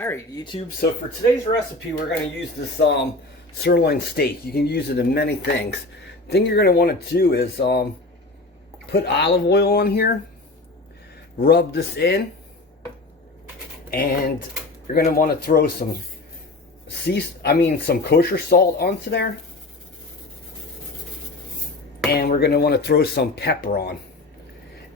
Alright YouTube, so for today's recipe we're going to use this sirloin steak. You can use it in many things. The thing you're going to want to do is put olive oil on here, rub this in, and you're going to want to throw some kosher salt onto there, and we're going to want to throw some pepper on,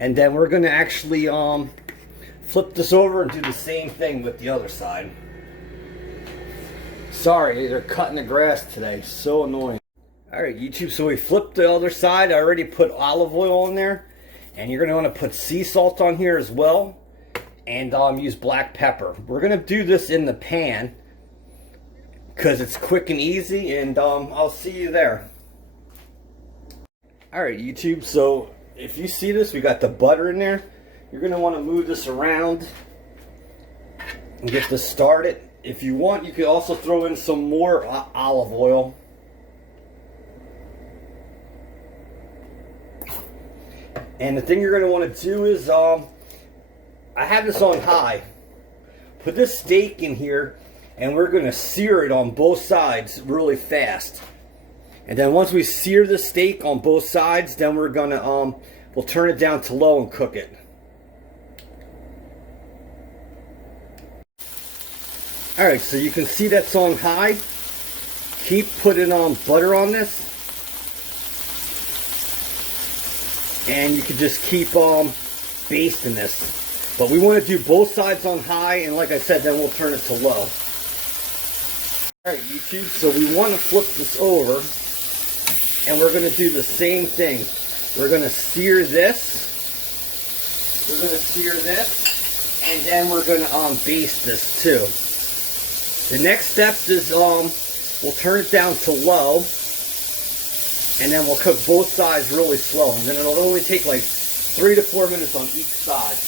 and then we're going to actually flip this over and do the same thing with the other side. Sorry, they're cutting the grass today. So annoying. Alright YouTube, so we flipped the other side. I already put olive oil on there. And you're going to want to put sea salt on here as well. And use black pepper. We're going to do this in the pan, because it's quick and easy. And I'll see you there. Alright YouTube, so if you see this, we got the butter in there. You're going to want to move this around and get this started. If you want, you could also throw in some more olive oil. And the thing you're going to want to do is, I have this on high. Put this steak in here, and we're going to sear it on both sides really fast. And then once we sear the steak on both sides, then we're going to, we'll turn it down to low and cook it. Alright, so you can see that's on high. Keep putting butter on this. And you can just keep basting this. But we want to do both sides on high, and like I said, then we'll turn it to low. Alright YouTube, so we want to flip this over, and we're going to do the same thing. We're going to sear this. We're going to sear this, and then we're going to baste this too. The next step is we'll turn it down to low, and then we'll cook both sides really slow, and then it'll only take like 3 to 4 minutes on each side.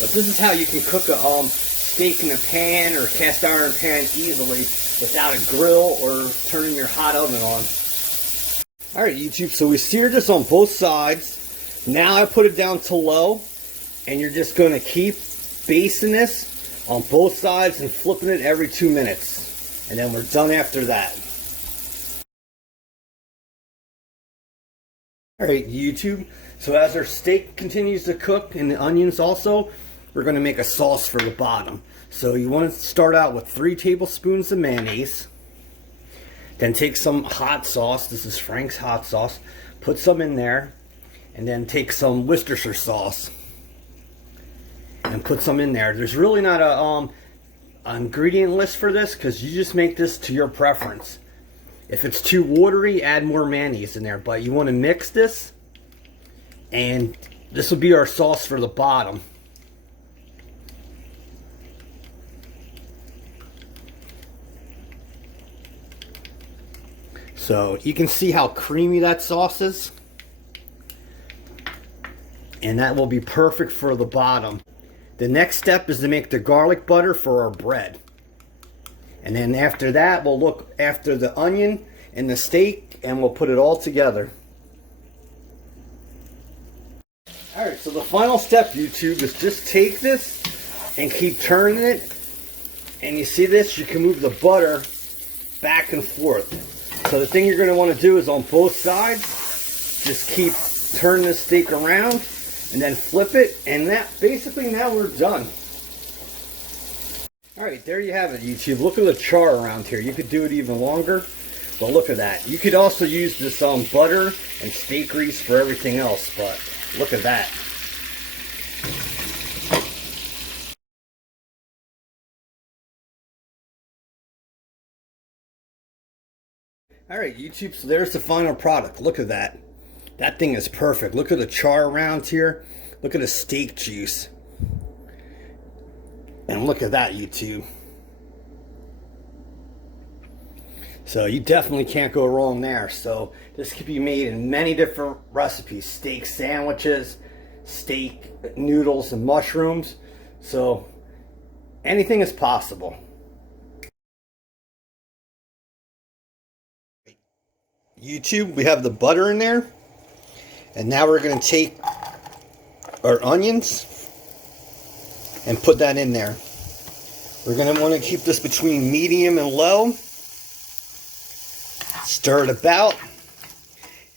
But this is how you can cook a steak in a pan or cast iron pan easily without a grill or turning your hot oven on. Alright YouTube, so we seared this on both sides. Now I put it down to low, and you're just going to keep basting this on both sides and flipping it every 2 minutes. And then we're done after that. Alright YouTube, so as our steak continues to cook and the onions also, we're going to make a sauce for the bottom. So you want to start out with 3 tablespoons of mayonnaise. Then take some hot sauce. This is Frank's hot sauce. Put some in there. And then take some Worcestershire sauce and put some in there. There's really not a ingredient list for this, because you just make this to your preference. If it's too watery, add more mayonnaise in there. But you want to mix this, and this will be our sauce for the bottom. So you can see how creamy that sauce is. And that will be perfect for the bottom. The next step is to make the garlic butter for our bread. And then after that, we'll look after the onion and the steak, and we'll put it all together. Alright, so the final step, YouTube, is just take this and keep turning it. And you see this? You can move the butter back and forth. So the thing you're going to want to do is on both sides, just keep turning the steak around. And then flip it, and that basically now we're done. Alright, there you have it YouTube. Look at the char around here. You could do it even longer, but look at that. You could also use this butter and steak grease for everything else, but look at that. Alright YouTube, so there's the final product. Look at that. That thing is perfect. Look at the char around here. Look at the steak juice. And look at that, YouTube. So you definitely can't go wrong there. So this could be made in many different recipes. Steak sandwiches, steak noodles and mushrooms. So anything is possible. YouTube, we have the butter in there. And now we're going to take our onions and put that in there. We're going to want to keep this between medium and low. Stir it about.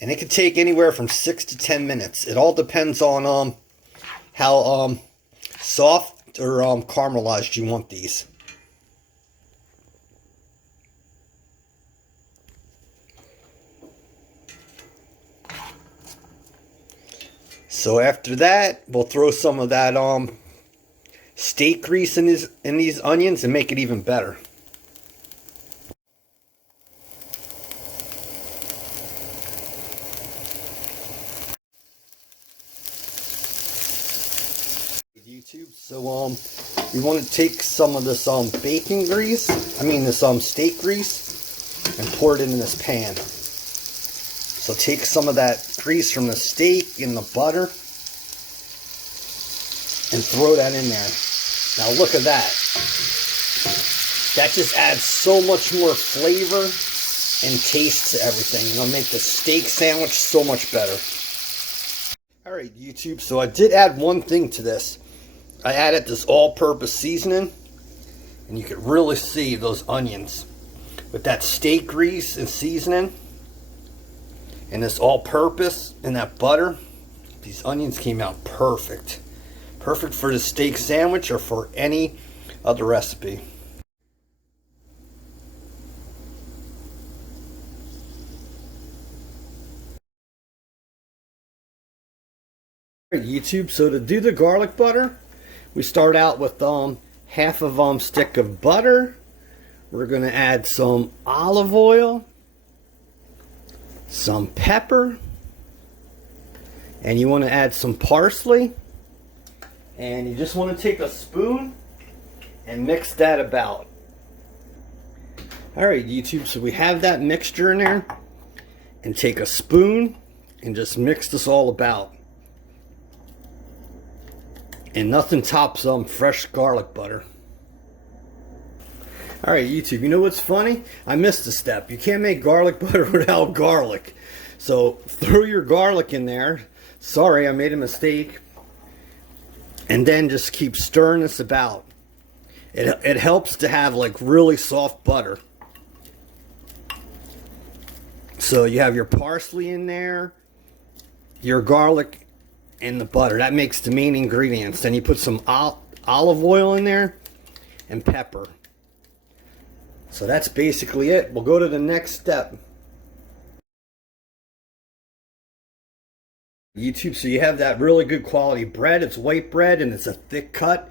And it can take anywhere from 6 to 10 minutes. It all depends on how soft or caramelized you want these. So after that, we'll throw some of that steak grease in these onions and make it even better. YouTube, so you want to take some of this bacon grease, this steak grease, and pour it into this pan. So take some of that grease from the steak and the butter and throw that in there. Now look at that. That just adds so much more flavor and taste to everything. It'll make the steak sandwich so much better. Alright YouTube, so I did add one thing to this. I added this all-purpose seasoning, and you can really see those onions with that steak grease and seasoning and this all-purpose and that butter. These onions came out perfect. Perfect for the steak sandwich or for any other recipe. YouTube, so to do the garlic butter, we start out with half of stick of butter. We're going to add some olive oil, some pepper, and you want to add some parsley. And you just want to take a spoon and mix that about. Alright YouTube, so we have that mixture in there. And take a spoon and just mix this all about. And nothing tops fresh garlic butter. Alright YouTube, you know what's funny? I missed a step. You can't make garlic butter without garlic. So throw your garlic in there. Sorry, I made a mistake. And then just keep stirring this about. It helps to have like really soft butter. So you have your parsley in there, your garlic, and the butter. That makes the main ingredients. Then you put some olive oil in there and pepper. So that's basically it. We'll go to the next step. YouTube, so you have that really good quality bread. It's white bread and it's a thick cut.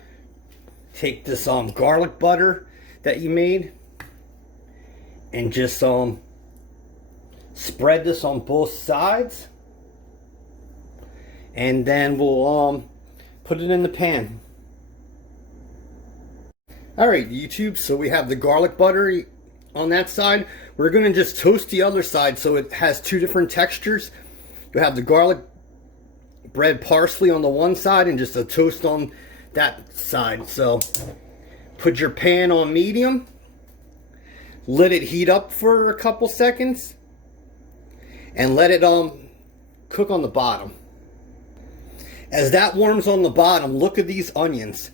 Take this garlic butter that you made and just spread this on both sides. And then we'll put it in the pan. Alright YouTube, so we have the garlic butter on that side. We're going to just toast the other side so it has two different textures. You have the garlic bread parsley on the one side and just a toast on that side. So put your pan on medium. Let it heat up for a couple seconds. And let it cook on the bottom. As that warms on the bottom, look at these onions.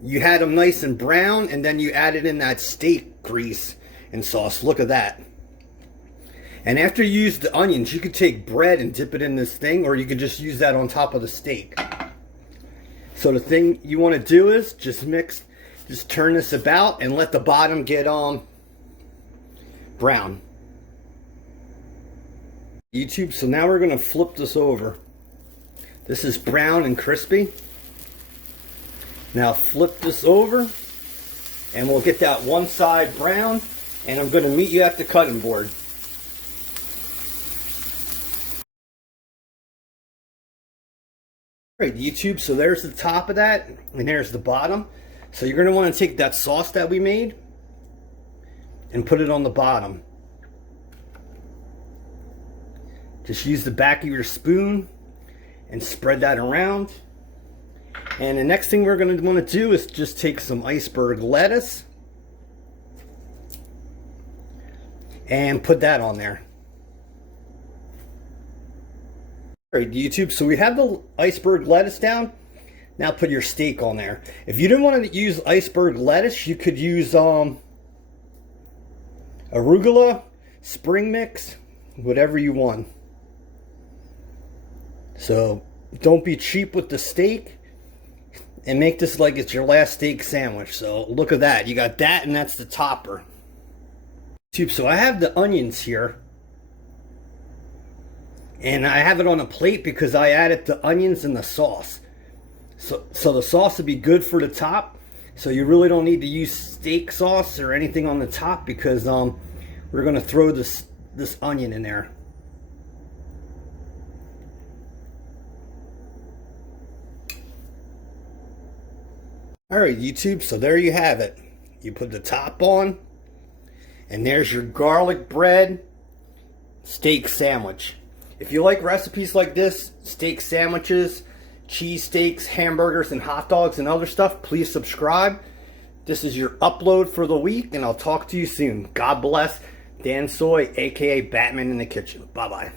You had them nice and brown, and then you added in that steak grease and sauce. Look at that. And after you use the onions, you could take bread and dip it in this thing, or you could just use that on top of the steak. So the thing you want to do is just turn this about and let the bottom get brown. YouTube, so now we're going to flip this over. This is brown and crispy. Now flip this over and we'll get that one side brown, and I'm going to meet you at the cutting board. Alright YouTube, so there's the top of that and there's the bottom. So you're going to want to take that sauce that we made and put it on the bottom. Just use the back of your spoon and spread that around. And the next thing we're going to want to do is just take some iceberg lettuce and put that on there. Alright YouTube, so we have the iceberg lettuce down. Now put your steak on there. If you didn't want to use iceberg lettuce, you could use arugula, spring mix, whatever you want. So don't be cheap with the steak and make this like it's your last steak sandwich. So look at that. You got that, and that's the topper. So I have the onions here. And I have it on a plate because I added the onions and the sauce. So the sauce would be good for the top. So you really don't need to use steak sauce or anything on the top because we're going to throw this onion in there. Alright YouTube, so there you have it. You put the top on, and there's your garlic bread steak sandwich. If you like recipes like this, steak sandwiches, cheese steaks, hamburgers, and hot dogs and other stuff, please subscribe. This is your upload for the week, and I'll talk to you soon. God bless. Dan Soy, aka Batman in the Kitchen. Bye-bye.